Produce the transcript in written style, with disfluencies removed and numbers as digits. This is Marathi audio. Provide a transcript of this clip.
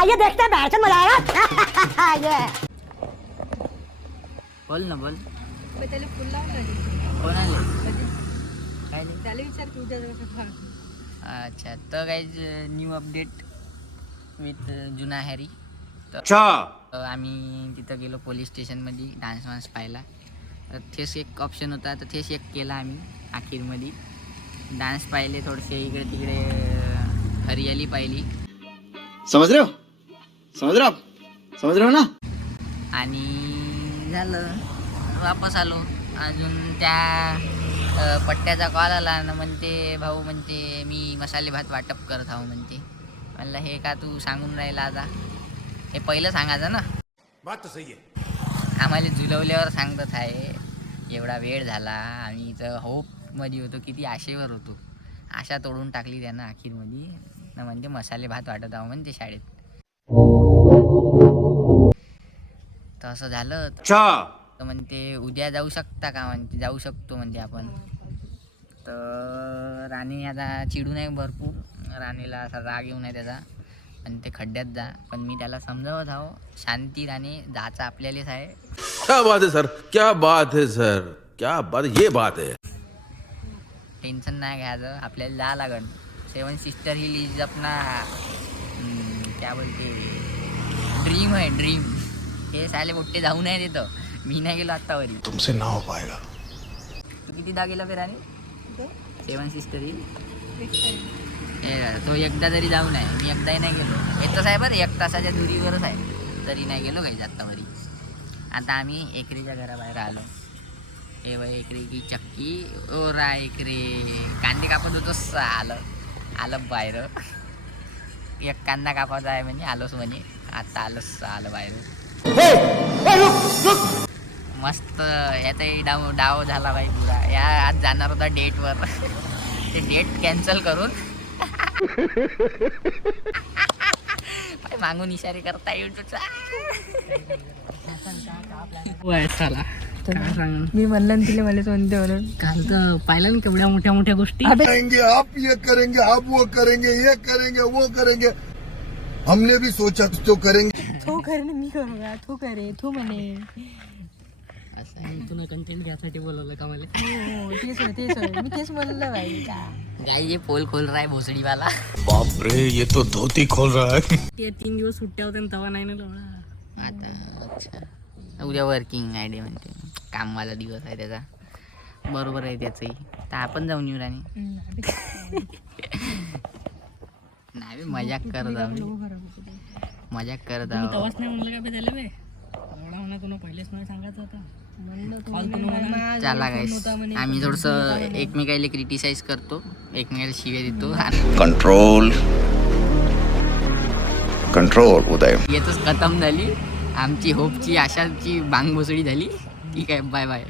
आइए देखते हैं बैठ मजा आएगा। ये बोल ना बोल. त्याला फुल लावून लागेल. कोणाले काय नाही. त्याला विचार की उद्या जरा कसं. अच्छा तर गाईज न्यू अपडेट विथ जुना हॅरी. तर आम्ही तिथं गेलो पोलीस स्टेशनमध्ये डान्स वान्स पाहायला. तर तेच एक ऑप्शन होता तर तेच एक केला आम्ही अखेरमध्ये. डान्स पाहिले थोडेसे इकडे तिकडे हरियाली पाहिली. समझ रहे हो ना. आणि झालं वापस आलो. अजून त्या पट्ट्याचा कॉल आला ना म्हणते भाऊ म्हणते मी मसाले भात वाटप करत आहो म्हणते. म्हणलं हे का तू सांगून राहिला आता हे पहिलं सांगायचं ना. बात तो सही है. आम्हाला जुलवल्यावर सांगत आहे एवढा वेळ झाला. आम्ही इथं होपमध्ये होतो किती आशेवर होतो. आशा तोडून टाकली त्यानं अखेरमध्ये ना म्हणते मसाले भात वाटत आहो म्हणते शाळेत. तर असं झालं तर म्हणते उद्या जाऊ शकता का म्हणते. जाऊ शकतो म्हणते आपण. तर राणी आता चिडू नये भरपूर. राणीला असा राग येऊ नये त्याचा आणि ते खड्ड्यात जा. पण मी त्याला समजावत आहो शांती राणी जायचं आपल्यालाच आहे. क्या बात है सर, क्या बात है सर, क्या बात, ये बात है. टेन्शन नाही घ्यायचं आपल्याला जा लागन. 7 सिस्टर हिल इज अपना क्या बोलते ड्रीम आहे ड्रीम. हे साले मोठे जाऊ नये तिथं. मी नाही गेलो आत्तावरी. तुमसे ना हो पाएगा. तू कितीदा गेला फिर राणी 7 सिस्टर हिल. तो एकदा तरी जाऊ नये. मी एकदाही नाही गेलो. येतच आहे बरं 1 तासाच्या दुरीवरच आहे तरी नाही गेलो काही आत्तावरी. आता आम्ही एकरीच्या घराबाहेर आलो. ए बाई एकरी की चक्की ओरा एकरी कांदे कापत होतो. आलं बाहेर. एक कांदा कापायचा आहे म्हणजे आलोच म्हणे. आता आलं बाहेर. मस्त याचाही डाव झाला बाई पुरा. या आज जाणार होता डेटवर. ते डेट कॅन्सल करून मागून इशारे करता येईल तुझा. मी म्हणलं तिला मला म्हणते म्हणून काल तर पाहिलं ना केवढ्या मोठ्या मोठ्या गोष्टी. करेंगे आप ये करेंगे आप वो करेंगे ये करेंगे वो करेंगे. हमने भी सोचा तो करेंगे. तो करे ना मी करू का. तू करे तू म्हणे. असं तुला कंटेंट घ्यायसाठी बोलवलं का मला. हो तेच मी तेच म्हणलं बाई का. गाई जे पोल खोल रहा है भोसडीवाला. बाप रे, ये तो धोती खोल रहा है. ते 3 दिवस सुट्ट्या होत्या तेव्हा नाही ना लोळा. आता अच्छा उद्या वर्किंग आहे डे म्हणते. कामवाला दिवस आहे त्याचा. बरोबर आहे त्याचंही. तर आपण जाऊन येऊ राणी. नाही मजाक करत आहोत. मजाक करत आहोत. तवाच नाही म्हणलं का बे त्याला बे. एवढा म्हणा तुला पहिलेच नाही सांगायचं होतं. चला गाईस आम्ही थोडंसं एकमेकाला क्रिटिसाइज करतो. एकमेकाला शिव्या देतो. कंट्रोल उदय. येतच खतम झाली आमची होपची आशाची बांग भोसडी झाली. ठीक आहे बाय बाय.